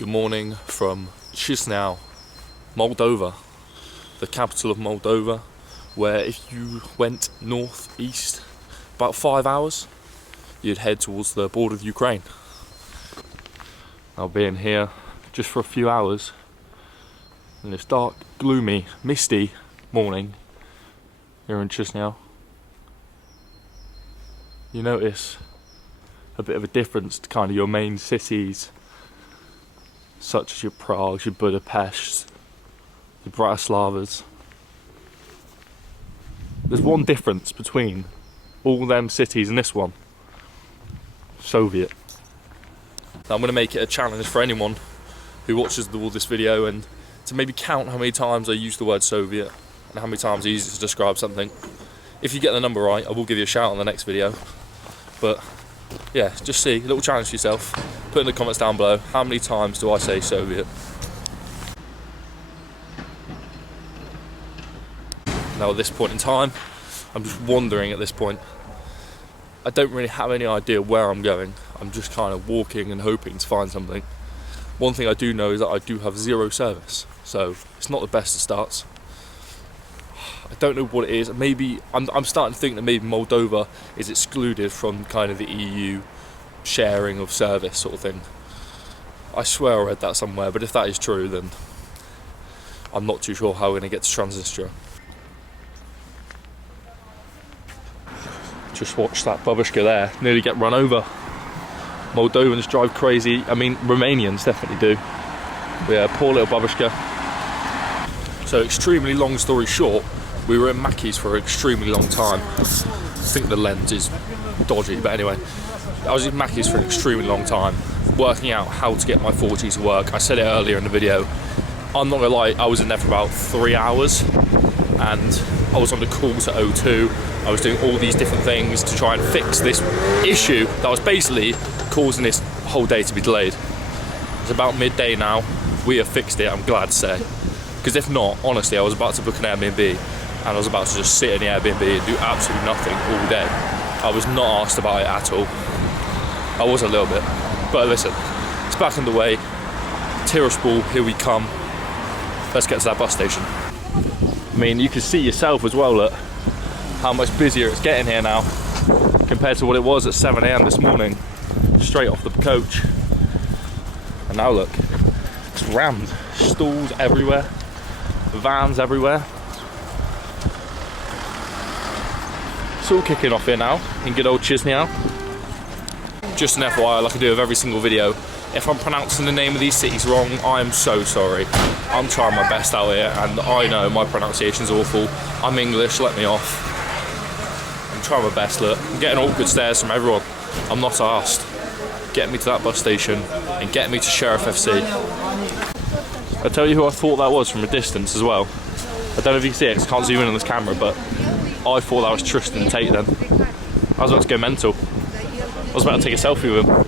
Good morning from Chișinău, Moldova, the capital of Moldova, where if you went northeast about 5 hours, you'd head towards the border of Ukraine. I'll be in here just for a few hours in this dark, gloomy, misty morning here in Chișinău. You notice a bit of a difference to kind of your main cities, such as your Prague, your Budapest, your Bratislavas. There's one difference between all them cities and this one: Soviet. Now I'm going to make it a challenge for anyone who watches this video and to maybe count how many times I use the word Soviet and how many times I use it to describe something. If you get the number right, I will give you a shout on the next video. But yeah, just see, a little challenge for yourself. Put in the comments down below, how many times do I say Soviet? Now at this point in time, I'm just wandering at this point. I don't really have any idea where I'm going. I'm just kind of walking and hoping to find something. One thing I do know is that I do have zero service, so it's not the best of starts. I don't know what it is. Maybe I'm starting to think that maybe Moldova is excluded from kind of the EU sharing of service sort of thing. I swear I read that somewhere, but if that is true, then I'm not too sure how we're going to get to Transnistria. Just watch that babushka there nearly get run over. Moldovans drive crazy. I mean, Romanians definitely do. But yeah, poor little babushka. So extremely long story short, we were in Mackey's for an extremely long time. I think the lens is dodgy, but anyway. I was in Mackey's for an extremely long time, working out how to get my 4G to work. I said it earlier in the video. I'm not gonna lie, I was in there for about 3 hours, and I was on the call to O2. I was doing all these different things to try and fix this issue that was basically causing this whole day to be delayed. It's about midday now. We have fixed it, I'm glad to say. Because if not, honestly, I was about to book an Airbnb, and I was about to just sit in the Airbnb and do absolutely nothing all day. I was not asked about it at all. I was a little bit, but listen, it's back on the way. Tiraspol, here we come. Let's get to that bus station. I mean, you can see yourself as well, look, how much busier it's getting here now compared to what it was at 7 AM this morning, straight off the coach. And now look, it's rammed. Stalls everywhere, vans everywhere. It's all kicking off here now in good old Chișinău. Just an FYI, like I do with every single video, if I'm pronouncing the name of these cities wrong, I'm so sorry. I'm trying my best out here, and I know my pronunciation's awful. I'm English, let me off. I'm trying my best, look. I'm getting awkward stares from everyone. I'm not asked. Get me to that bus station and get me to Sheriff FC. I'll tell you who I thought that was from a distance as well. I don't know if you can see it, 'cause I can't zoom in on this camera, but I thought that was Tristan Tate then. I was about to go mental. I was about to take a selfie with him.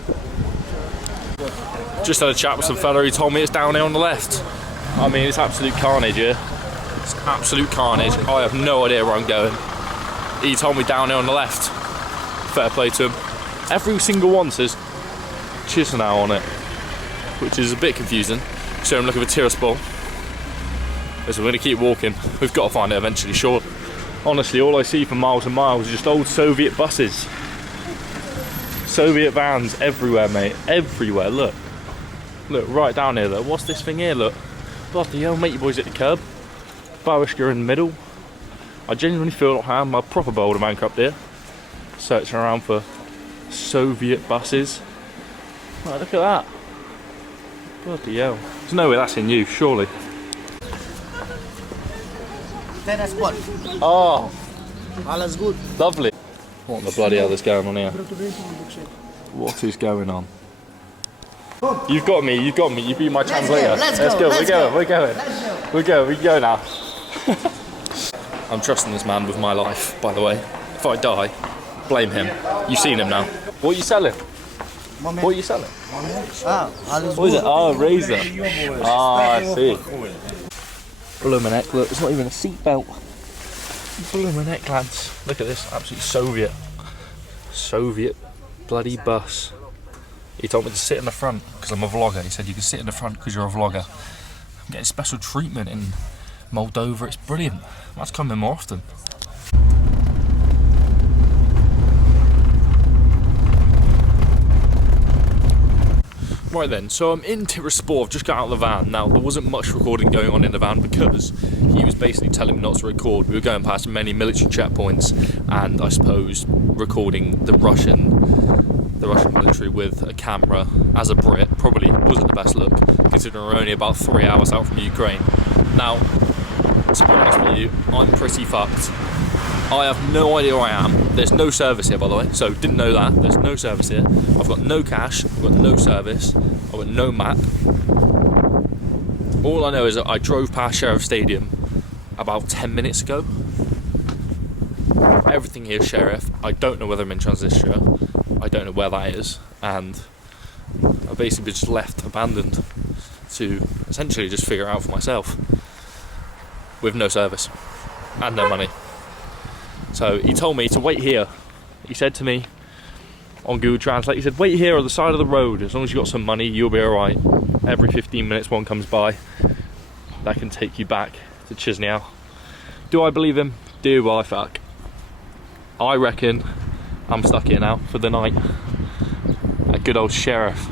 Just had a chat with some fella who told me it's down here on the left. I mean, it's absolute carnage here. It's absolute carnage. I have no idea where I'm going. He told me down here on the left. Fair play to him. Every single one says Chișinău on it, which is a bit confusing. So I'm looking for Tiraspol. So we're going to keep walking. We've got to find it eventually, sure. Honestly, all I see for miles and miles is just old Soviet buses. Soviet vans everywhere, mate. Everywhere, look. Look, right down here, look. What's this thing here, look? Bloody hell, mate, you boys at the curb. Babushka in the middle. I genuinely feel like I'm a proper boulder mank up there. Searching around for Soviet buses. Oh, look at that. Bloody hell. There's no way that's in use, surely. Oh. Alles good. Lovely. What the bloody hell is going on here? What is going on? You've got me, you be my translator. Let's go, we're going. We can go now. I'm trusting this man with my life, by the way. If I die, blame him. You've seen him now. What are you selling? What are you selling? What is it? Oh, a razor. Ah, I see. Blooming heck, look, it's not even a seatbelt. Blooming heck, lads. Look at this, absolute Soviet bloody bus. He told me to sit in the front because I'm a vlogger. He said you can sit in the front because you're a vlogger. I'm getting special treatment in Moldova. It's brilliant. I must come in more often. Right then, so I'm in Tiraspol. I've just got out of the van. Now, there wasn't much recording going on in the van because he was basically telling me not to record. We were going past many military checkpoints and I suppose recording the Russian military with a camera as a Brit probably wasn't the best look, considering we're only about 3 hours out from Ukraine. Now, to be honest with you, I'm pretty fucked. I have no idea where I am. There's no service here, by the way, so didn't know that. There's no service here. I've got no cash, I've got no service, I've got no map. All I know is that I drove past Sheriff Stadium about 10 minutes ago. Everything here is Sheriff. I don't know whether I'm in Transnistria. I don't know where that is. And I've basically been just left abandoned to essentially just figure it out for myself with no service and no money. So he told me to wait here. He said to me on Google Translate, he said, wait here on the side of the road. As long as you've got some money, you'll be alright. Every 15 minutes one comes by. That can take you back to Chișinău. Do I believe him? Do I fuck? I reckon I'm stuck here now for the night. A good old Sheriff.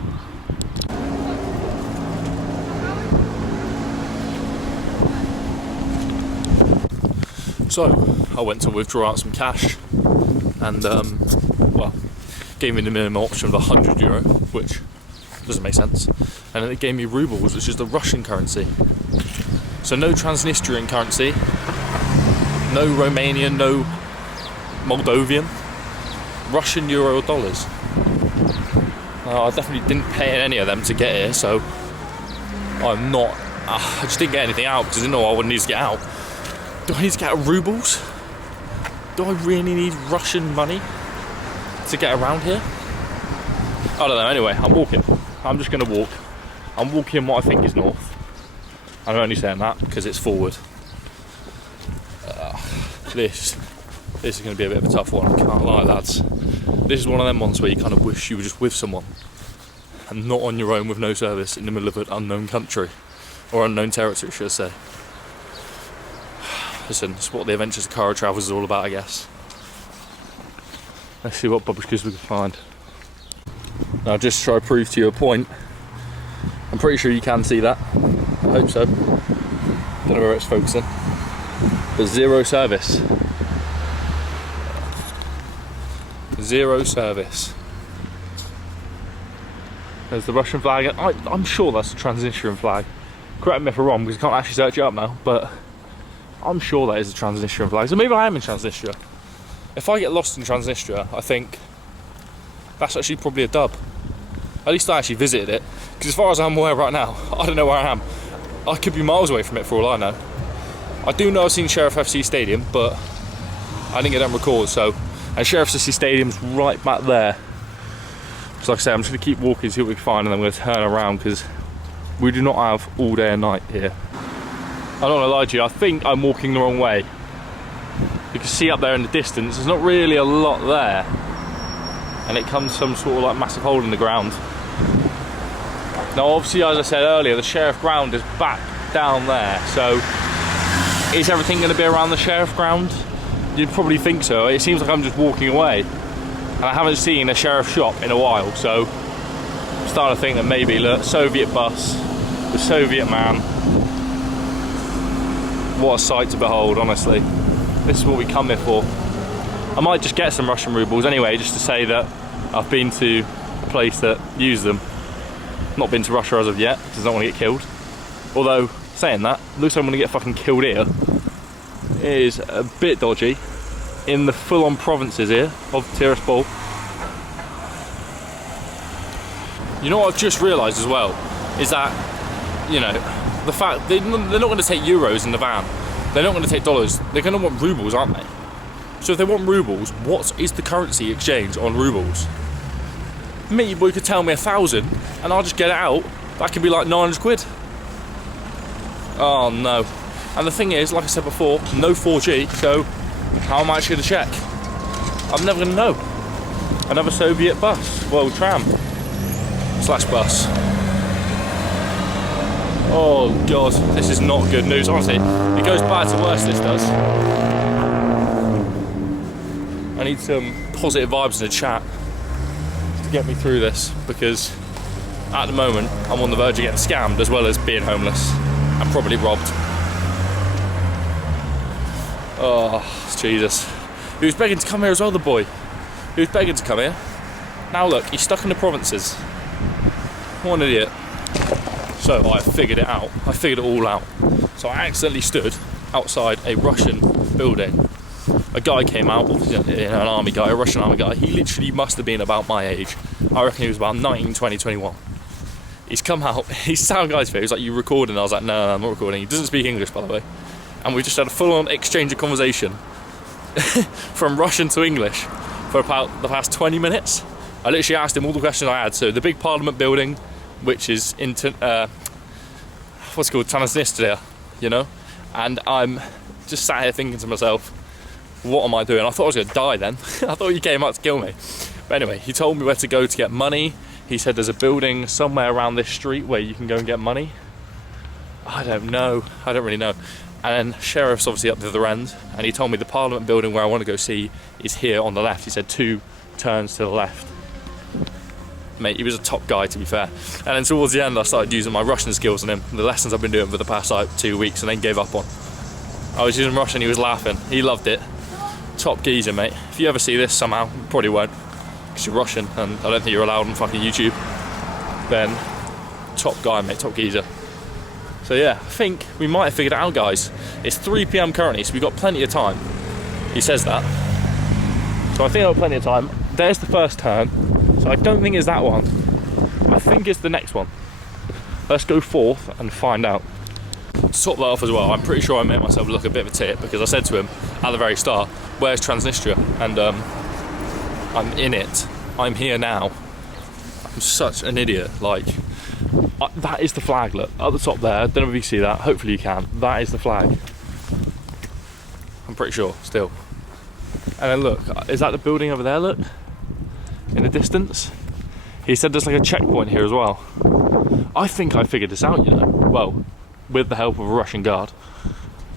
So, I went to withdraw out some cash and, well, gave me the minimum option of €100, which doesn't make sense. And then it gave me rubles, which is the Russian currency. So no Transnistrian currency, no Romanian, no Moldovan, Russian euro or dollars. I definitely didn't pay in any of them to get here, so I'm not, I just didn't get anything out because I didn't know I would need to get out. Do I need to get out rubles? Do I really need Russian money to get around here? I don't know. Anyway, I'm walking. I'm just going to walk. I'm walking what I think is north. I'm only saying that because it's forward. This is going to be a bit of a tough one. I can't lie, lads. This is one of them ones where you kind of wish you were just with someone and not on your own with no service in the middle of an unknown country, or unknown territory, should I say. Listen, it's what the Adventures of Car Travels is all about, I guess. Let's see what babushkas we can find. Now, just to try to prove to you a point, I'm pretty sure you can see that. I hope so. Don't know where it's focusing. But zero service. Zero service. There's the Russian flag. I'm sure that's the Transnistrian flag. Correct me if I'm wrong, because I can't actually search it up now, but I'm sure that is the Transnistrian flag. So maybe I am in Transnistria. If I get lost in Transnistria, I think that's actually probably a dub. At least I actually visited it. Because as far as I'm aware right now, I don't know where I am. I could be miles away from it for all I know. I do know I've seen Sheriff FC Stadium, but I didn't get on record, so. And Sheriff FC Stadium's right back there. So like I say, I'm just going to keep walking, see what we can find, and then I'm going to turn around because we do not have all day and night here. I don't want to lie to you, I think I'm walking the wrong way. You can see up there in the distance, there's not really a lot there. And it comes some sort of like massive hole in the ground. Now obviously, as I said earlier, the Sheriff ground is back down there. So is everything going to be around the Sheriff ground? You'd probably think so. It seems like I'm just walking away. And I haven't seen a Sheriff shop in a while. So I'm starting to think that maybe, look, Soviet bus, the Soviet man. What a sight to behold, honestly. This is what we come here for. I might just get some Russian rubles anyway, just to say that I've been to a place that used them. Not been to Russia as of yet, because I don't want to get killed. Although, saying that, looks like I'm going to get fucking killed here. It is a bit dodgy. In the full-on provinces here of Tiraspol. You know what I've just realised as well? Is that, you know, the fact they're not going to take euros in the van. They're not going to take dollars. They're going to want rubles, aren't they? So if they want rubles, what is the currency exchange on rubles? Me, boy, could tell me 1,000 and I'll just get it out. That could be like 900 quid. Oh no. And the thing is, like I said before, no 4G, so how am I actually going to check? I'm never going to know. Another Soviet bus, well, tram. slash bus. Oh God, this is not good news. Honestly, it goes bad to worse, this does. I need some positive vibes in the chat to get me through this, because at the moment I'm on the verge of getting scammed as well as being homeless and probably robbed. Oh, Jesus. He was begging to come here as well, the boy. He was begging to come here. Now look, he's stuck in the provinces. What an idiot. So I figured it out. I figured it all out. So I accidentally stood outside a Russian building. A guy came out, an army guy, a Russian army guy. He literally must have been about my age. I reckon he was about 19, 20, 21. He's come out, he's sound guy's face. He was like, "You recording?" I was like, no, I'm not recording. He doesn't speak English, by the way. And we just had a full-on exchange of conversation from Russian to English for about the past 20 minutes. I literally asked him all the questions I had. So the big Parliament building, which is in what's it called, Transnistria, you know? And I'm just sat here thinking to myself, what am I doing? I thought I was going to die then. I thought he came out to kill me. But anyway, he told me where to go to get money. He said there's a building somewhere around this street where you can go and get money. I don't know. I don't really know. And then sheriff's obviously up the other end. And he told me the Parliament building where I want to go see is here on the left. He said 2 turns to the left. Mate, he was a top guy, to be fair. And then towards the end I started using my Russian skills on him, the lessons I've been doing for the past like 2 weeks, and then gave up on. I was using Russian, he was laughing, he loved it. Top geezer, mate. If you ever see this somehow, you probably won't, because you're Russian and I don't think you're allowed on fucking YouTube, then top guy, mate, top geezer. So yeah, I think we might have figured it out, guys. It's 3 PM currently, so we've got plenty of time. He says that. So I think I've got plenty of time. There's the first turn. So I don't think it's that one. I think it's the next one. Let's go forth and find out. To top that off as well, I'm pretty sure I made myself look a bit of a tit, because I said to him at the very start, "Where's Transnistria?" And I'm in it. I'm here now. I'm such an idiot. Like, that is the flag, look, at the top there. I don't know if you can see that. Hopefully you can. That is the flag. I'm pretty sure, still. And then look, is that the building over there, look? In the distance? He said there's like a checkpoint here as well. I think I figured this out, you know. Well, with the help of a Russian guard.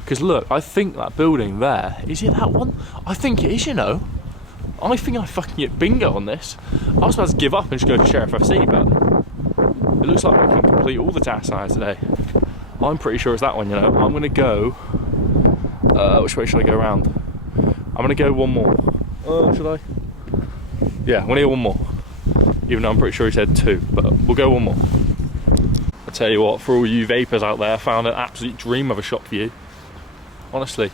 Because look, I think that building there, is it that one? I think it is, you know. I think I fucking get bingo on this. I was about to give up and just go to Sheriff FC, but it looks like we can complete all the tasks I had today. I'm pretty sure it's that one, you know. I'm gonna go, which way should I go around? I'm gonna go one more. Should I? Yeah, I'm gonna go one more. Even though I'm pretty sure he said 2, but we'll go one more. I tell you what, for all you vapors out there, I found an absolute dream of a shop for you. Honestly,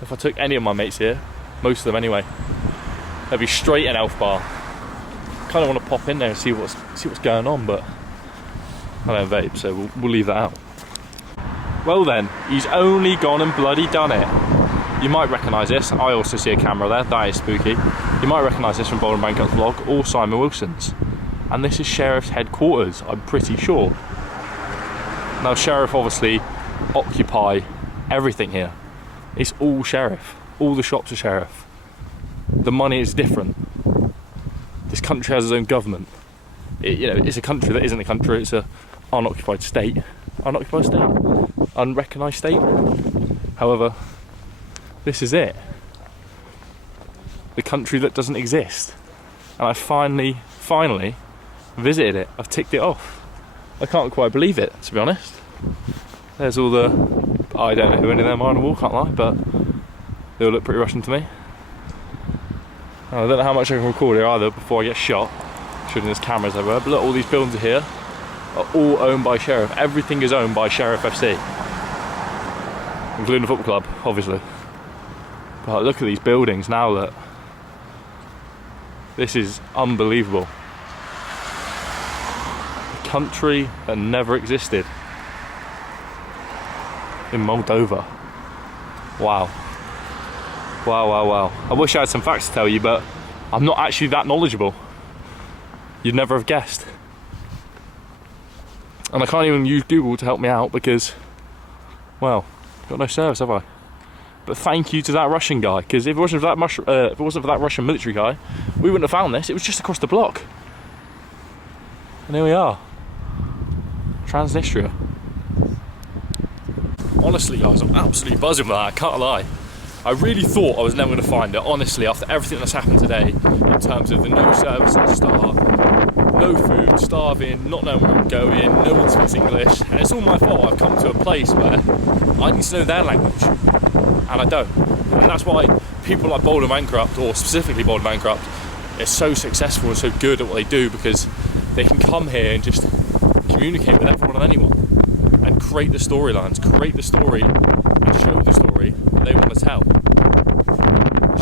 if I took any of my mates here, most of them anyway, they'd be straight in Elf Bar. Kind of want to pop in there and see what's going on, but I don't vape, so we'll leave that out. Well then, he's only gone and bloody done it. You might recognise this. I also see a camera there. That is spooky. You might recognise this from Bolden Bankup's vlog or Simon Wilson's. And this is Sheriff's headquarters, I'm pretty sure. Now, Sheriff obviously occupy everything here. It's all Sheriff. All the shops are Sheriff. The money is different. This country has its own government. You know, it's a country that isn't a country. It's a unoccupied state. Unoccupied state? Unrecognised state? However, this is it. The country that doesn't exist. And I finally visited it. I've ticked it off. I can't quite believe it, to be honest. There's all the... I don't know who any of them are on the wall, can't lie, but they all look pretty Russian to me. I don't know how much I can record here either before I get shot. Shooting there's cameras everywhere. But look, all these buildings here are all owned by Sheriff. Everything is owned by Sheriff FC. Including the football club, obviously. But look at these buildings now, look. This is unbelievable. A country that never existed. In Moldova. Wow. Wow, wow, wow. I wish I had some facts to tell you, but I'm not actually that knowledgeable. You'd never have guessed. And I can't even use Google to help me out because, well, got no service, have I? But thank you to that Russian guy, because if it wasn't for that Russian military guy, we wouldn't have found this. It was just across the block. And here we are. Transnistria. Honestly guys, I'm absolutely buzzing with that, I can't lie. I really thought I was never going to find it, honestly, after everything that's happened today, in terms of the no service at the start, no food, starving, not knowing where I'm going, no one speaks English, and it's all my fault. I've come to a place where I need to know their language, and I don't. And that's why people like Bold and Bankrupt, or specifically Bold and Bankrupt, are so successful and so good at what they do, because they can come here and just communicate with everyone and anyone, and create the storylines, create the story, and show the story that they want to tell.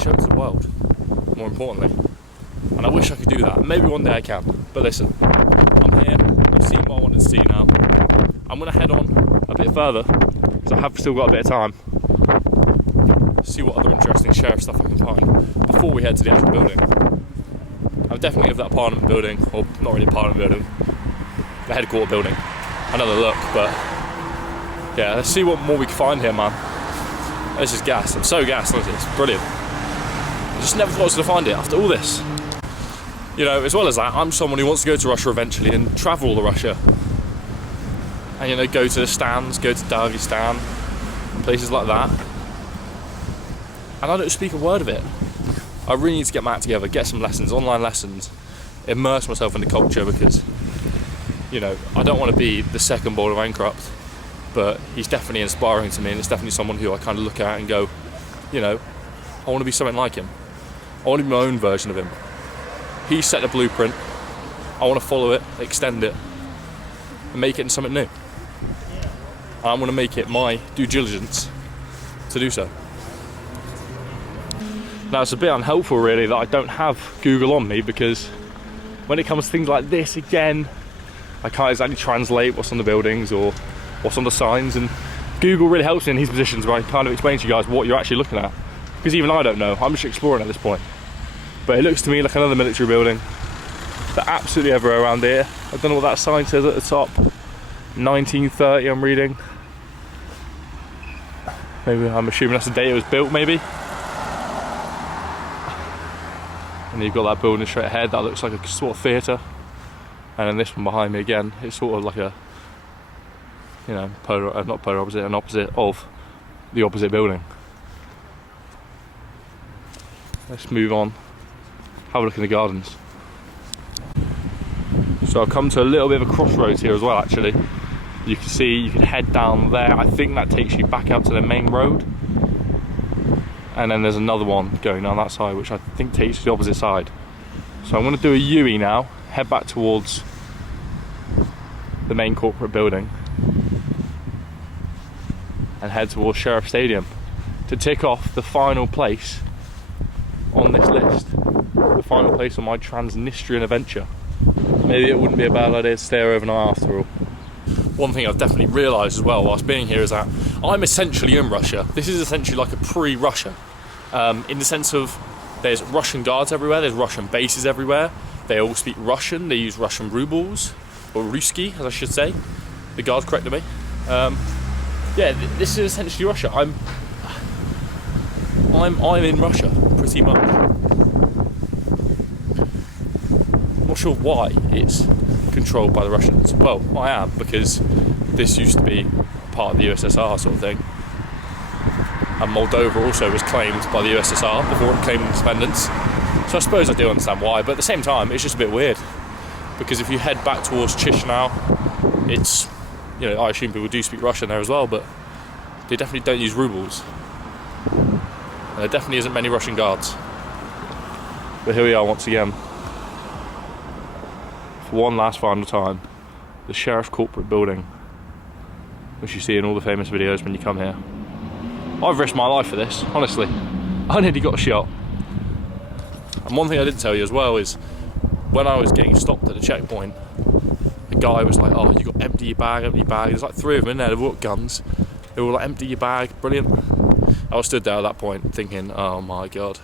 Show it to the world, more importantly. And I wish I could do that. Maybe one day I can. But listen, I'm here, I've seen what I wanted to see now. I'm going to head on a bit further, because I have still got a bit of time. See what other interesting sheriff stuff I can find before we head to the actual building. I'll definitely give that Parliament building, or not really a Parliament building, the headquarter building, another look. But yeah, let's see what more we can find here, man. This is gas. I'm so gassed, honestly. It's brilliant. I just never thought I was going to find it after all this. You know, as well as that, I'm someone who wants to go to Russia eventually and travel all of Russia. And, you know, go to the stands, go to Dagestan, places like that. And I don't speak a word of it. I really need to get my act together, get some lessons, online lessons, immerse myself in the culture, because, you know, I don't want to be the second Bold and Bankrupt, but he's definitely inspiring to me, and it's definitely someone who I kind of look at and go, you know, I want to be something like him. I want to be my own version of him. He set the blueprint. I want to follow it, extend it, and make it into something new. And I'm going to make it my due diligence to do so. Now, it's a bit unhelpful really that I don't have Google on me, because when it comes to things like this, again, I can't exactly translate what's on the buildings or what's on the signs, and Google really helps me in these positions where I kind of explain to you guys what you're actually looking at, because even I don't know. I'm just exploring at this point. But it looks to me like another military building. They're absolutely everywhere around here. I don't know what that sign says at the top. 1930 I'm reading. Maybe, I'm assuming that's the date it was built, maybe. And you've got that building straight ahead, that looks like a sort of theatre. And then this one behind me again, it's sort of like a, you know, not polar opposite, an opposite of the opposite building. Let's move on. Have a look in the gardens. So I've come to a little bit of a crossroads here as well, actually. You can see, you can head down there. I think that takes you back out to the main road. And then there's another one going down that side, which I think takes you to the opposite side. So I'm going to do a U-E now, head back towards the main corporate building, and head towards Sheriff Stadium to tick off the final place on this list. The final place on my Transnistrian adventure. Maybe it wouldn't be a bad idea to stay overnight after all. One thing I've definitely realised as well whilst being here is that I'm essentially in Russia. This is essentially like a pre-Russia, in the sense of there's Russian guards everywhere, there's Russian bases everywhere, they all speak Russian, they use Russian rubles, or Ruski as I should say, the guard corrected me. Yeah, this is essentially Russia. I'm in Russia, pretty much. Not sure why it's controlled by the Russians. Well, I am, because this used to be part of the USSR sort of thing. And Moldova also was claimed by the USSR before it claimed independence. So I suppose I do understand why, but at the same time, it's just a bit weird. Because if you head back towards Chișinău, it's, you know, I assume people do speak Russian there as well, but they definitely don't use rubles. And there definitely isn't many Russian guards. But here we are once again. For one last final time, the Sheriff Corporate Building, which you see in all the famous videos when you come here. I've risked my life for this, honestly. I nearly got shot. And one thing I didn't tell you as well is, when I was getting stopped at the checkpoint, the guy was like, oh, you got to empty your bag, empty your bag. There's like 3 of them in there, they've all got guns. They were like, empty your bag, brilliant. I was stood there at that point thinking, oh my God,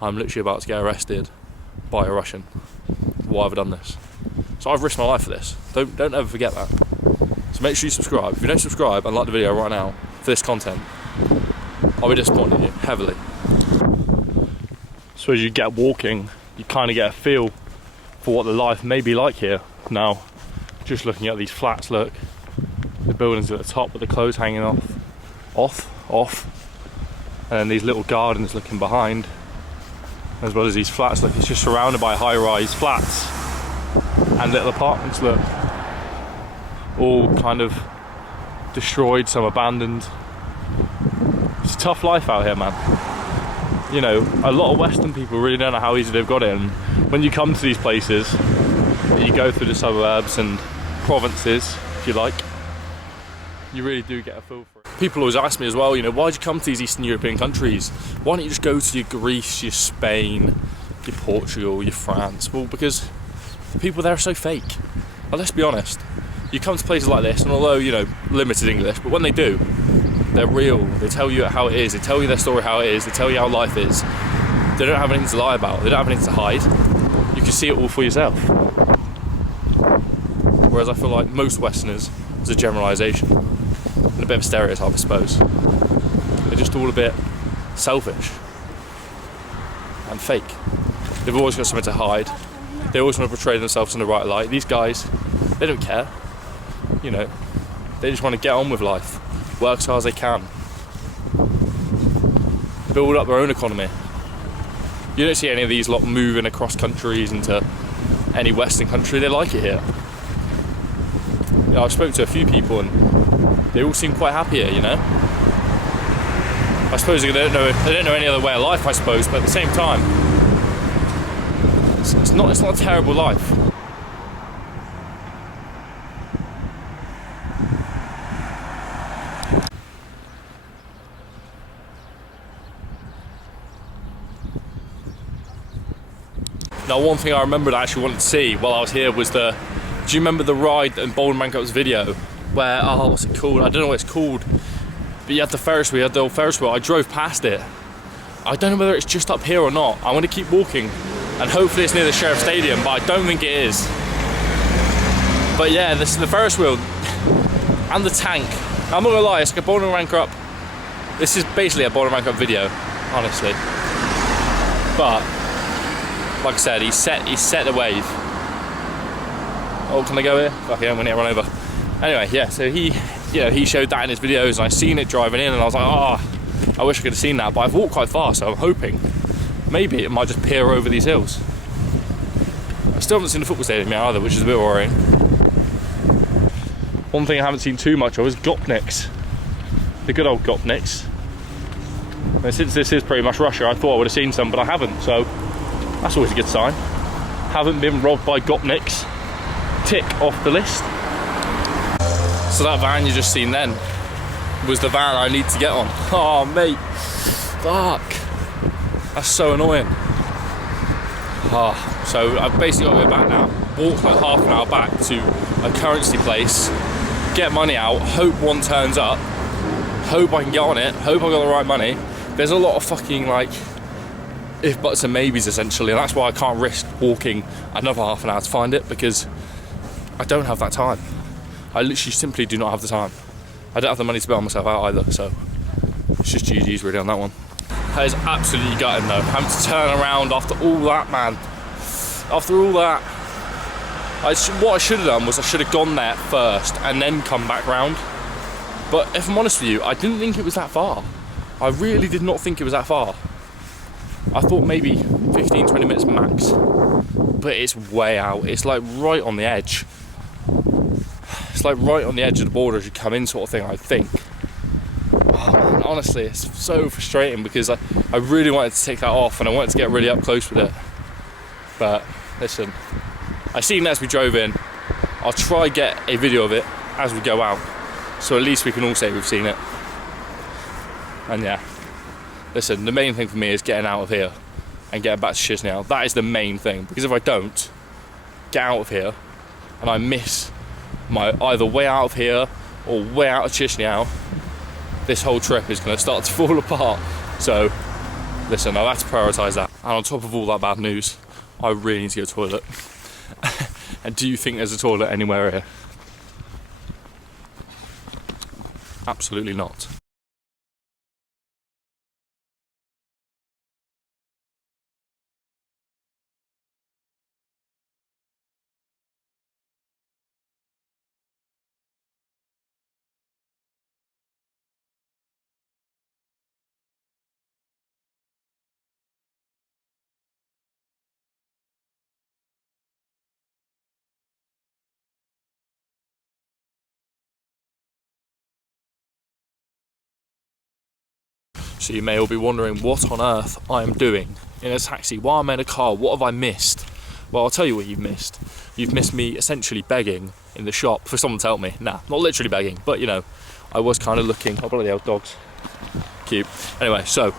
I'm literally about to get arrested by a Russian. Why have I done this? So I've risked my life for this. Don't ever forget that. So make sure you subscribe. If you don't subscribe and like the video right now for this content, I'll be disappointed in you, heavily. So as you get walking, you kind of get a feel for what the life may be like here. now. Just looking at these flats, look. The buildings at the top with the clothes hanging off. And then these little gardens looking behind. As well as these flats, look, it's just surrounded by high-rise flats. And little apartments, look. All kind of destroyed, some abandoned. It's a tough life out here, man. You know, a lot of Western people really don't know how easy they've got it. And when you come to these places, you go through the suburbs and provinces, if you like, you really do get a feel for it. People always ask me as well, you know, why'd you come to these Eastern European countries? Why don't you just go to your Greece, your Spain, your Portugal, your France? Well, because the people there are so fake. Well, let's be honest. You come to places like this, and although, you know, limited English, but when they do, they're real. They tell you how it is. They tell you their story how it is. They tell you how life is. They don't have anything to lie about. They don't have anything to hide. You can see it all for yourself. Whereas I feel like most Westerners, as a generalisation, and a bit of a stereotype, I suppose, they're just all a bit selfish and fake. They've always got something to hide. They always want to portray themselves in the right light. These guys, they don't care. You know, they just want to get on with life, work as hard as they can, build up their own economy. You don't see any of these lot moving across countries into any Western country. They like it here. You know, I've spoken to a few people and they all seem quite happy here, you know. I suppose they don't know any other way of life, I suppose, but at the same time, it's not a terrible life. Now, one thing I remembered I actually wanted to see while I was here was do you remember the ride in Bolden Bankup's video where, what's it called? I don't know what it's called, but you had the Ferris wheel, you had the old Ferris wheel. I drove past it. I don't know whether it's just up here or not. I'm going to keep walking and hopefully it's near the Sheriff Stadium, but I don't think it is. But yeah, this is the Ferris wheel and the tank. I'm not going to lie, it's like a Bolden Bankup. This is basically a Bolden Bankup video, honestly. But like I said, he set the wave. Oh, can I go here? Fuck yeah, I'm gonna get run over. Anyway, yeah, so he showed that in his videos and I seen it driving in and I was like, I wish I could have seen that, but I've walked quite far, so I'm hoping maybe it might just peer over these hills. I still haven't seen the football stadium yet either, which is a bit worrying. One thing I haven't seen too much of is Gopniks. The good old Gopniks. And since this is pretty much Russia, I thought I would have seen some, but I haven't, so that's always a good sign. Haven't been robbed by Gopniks. Tick off the list. So that van you just seen then was the van I need to get on. Oh mate, fuck. That's so annoying. So I've basically got to go back now. Walk like half an hour back to a currency place, get money out, hope one turns up, hope I can get on it, hope I got the right money. There's a lot of fucking like if buts and maybes essentially, and that's why I can't risk walking another half an hour to find it, because I don't have that time. I literally simply do not have the time. I don't have the money to bail myself out either, so it's just GG's really on that one. That is absolutely gutting though, having to turn around after all that, man. After all that, what I should have done was I should have gone there first and then come back round. But if I'm honest with you, I didn't think it was that far. I really did not think it was that far. I thought maybe 15-20 minutes max, but it's way out. It's like right on the edge. It's like right on the edge of the border as you come in, sort of thing, I think. Oh man, honestly, it's so frustrating because I really wanted to take that off and I wanted to get really up close with it. But listen, I seen it as we drove in. I'll try get a video of it as we go out, so at least we can all say we've seen it. And yeah, listen, the main thing for me is getting out of here and getting back to Chișinău. That is the main thing, because if I don't get out of here and I miss my either way out of here or way out of Chișinău, this whole trip is going to start to fall apart. So listen, I'll have to prioritise that. And on top of all that bad news, I really need to go to the toilet. And do you think there's a toilet anywhere here? Absolutely not. So you may all be wondering what on earth I am doing in a taxi. Why am I in a car? What have I missed? Well, I'll tell you what you've missed. You've missed me essentially begging in the shop for someone to help me. Nah, not literally begging, but you know, I was kind of looking. Oh, bloody hell, dogs. Cute. Anyway, so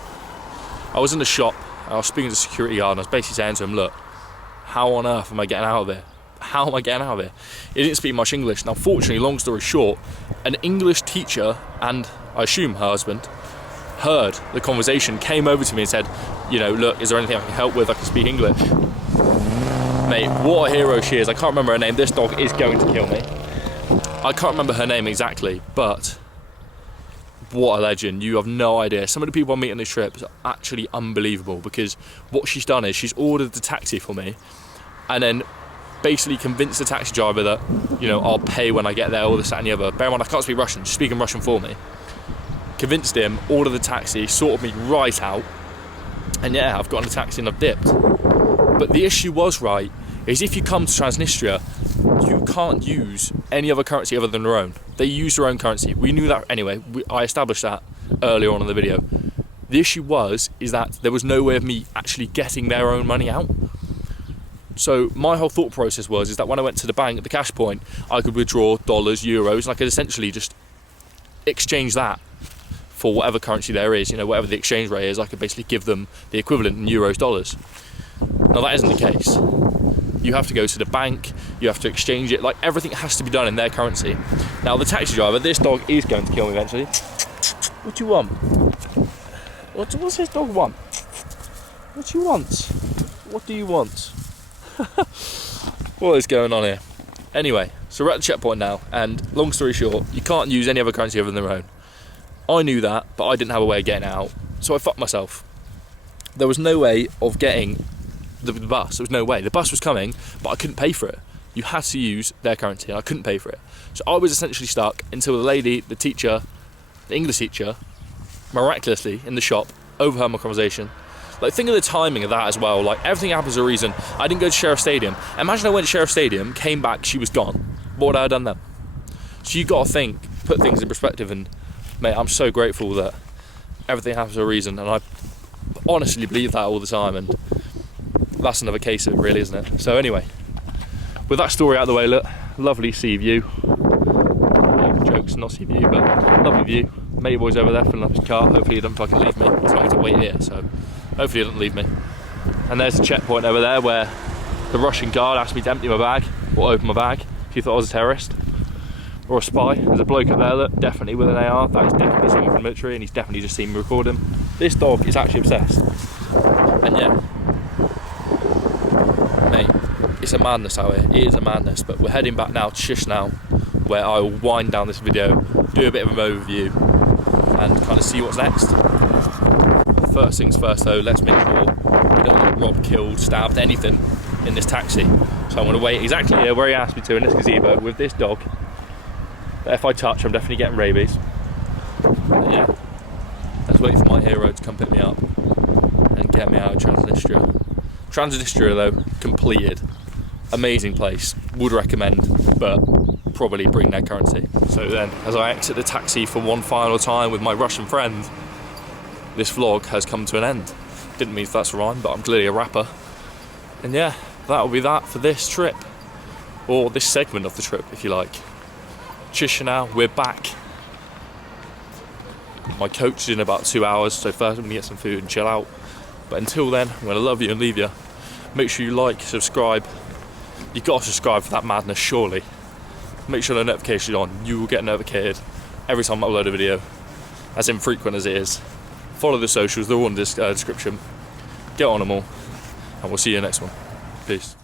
I was in the shop, and I was speaking to the security guard, and I was basically saying to him, look, how on earth am I getting out of here? How am I getting out of here? He didn't speak much English. Now, fortunately, long story short, an English teacher, and I assume her husband, heard the conversation, came over to me and said, you know, look, is there anything I can help with? I can speak English. Mate, what a hero she is. I can't remember her name. This dog is going to kill me. I can't remember her name exactly, but what a legend. You have no idea. Some of the people I meet on these trips are actually unbelievable, because what she's done is she's ordered the taxi for me and then basically convinced the taxi driver that, you know, I'll pay when I get there, all this, that and the other. Bear in mind, I can't speak Russian. She's speaking Russian for me. Convinced him, ordered the taxi, sorted me right out, and yeah, I've gotten a taxi and I've dipped. But the issue was, right, is if you come to Transnistria, you can't use any other currency other than their own. They use their own currency. We knew that anyway. I established that earlier on in the video. The issue is that there was no way of me actually getting their own money out. So my whole thought process is that when I went to the bank at the cash point, I could withdraw dollars, euros, and I could essentially just exchange that for whatever currency there is, you know, whatever the exchange rate is. I could basically give them the equivalent in euros, dollars. Now that isn't the case. You have to go to the bank, you have to exchange it, like everything has to be done in their currency. Now the taxi driver, this dog is going to kill me eventually. What do you want? What's this dog want? What do you want? What do you want? What is going on here? Anyway, so we're at the checkpoint now, and long story short, you can't use any other currency other than their own. I knew that, but I didn't have a way of getting out, so I fucked myself. There was no way of getting the bus. There was no way. The bus was coming, but I couldn't pay for it. You had to use their currency, and I couldn't pay for it. So I was essentially stuck until the lady, the teacher, the English teacher, miraculously in the shop, overheard my conversation. Like, think of the timing of that as well. Like, everything happens for a reason. I didn't go to Sheriff Stadium. Imagine I went to Sheriff Stadium, came back, she was gone. What would I have done then? So you got to think, put things in perspective, and mate, I'm so grateful that everything happens for a reason, and I honestly believe that all the time, and that's another case of it, really, isn't it? So anyway, with that story out of the way, look, lovely sea view. Jokes, not sea view, but lovely view. Matey boy's over there filling up his car. Hopefully he doesn't fucking leave me. He's told me to wait here, so hopefully he doesn't leave me. And there's the checkpoint over there where the Russian guard asked me to empty my bag, or open my bag, if he thought I was a terrorist or a spy. There's a bloke up there, look, definitely with an AR. That is definitely someone from the military, and he's definitely just seen me record him. This dog is actually obsessed. And yeah, mate, it's a madness out here. It is a madness. But we're heading back now to Chișinău, where I will wind down this video, do a bit of an overview, and kind of see what's next. First things first though, let's make sure we don't get robbed, killed, stabbed, anything in this taxi. So I'm going to wait exactly here where he asked me to, in this gazebo, with this dog. But if I touch, I'm definitely getting rabies. But yeah, let's wait for my hero to come pick me up and get me out of Transnistria. Transnistria though, completed. Amazing place, would recommend, but probably bring their currency. So then, as I exit the taxi for one final time with my Russian friend, this vlog has come to an end. Didn't mean that's a rhyme, but I'm clearly a rapper. And yeah, that'll be that for this trip, or this segment of the trip, if you like. Chișinău, we're back. My coach is in about 2 hours, so first I'm gonna get some food and chill out. But until then, I'm gonna love you and leave you. Make sure you like, subscribe. You gotta subscribe for that madness, surely. Make sure the notification is on. You will get notified every time I upload a video, as infrequent as it is. Follow the socials, they're all in the description. Get on them all, and we'll see you in the next one. Peace.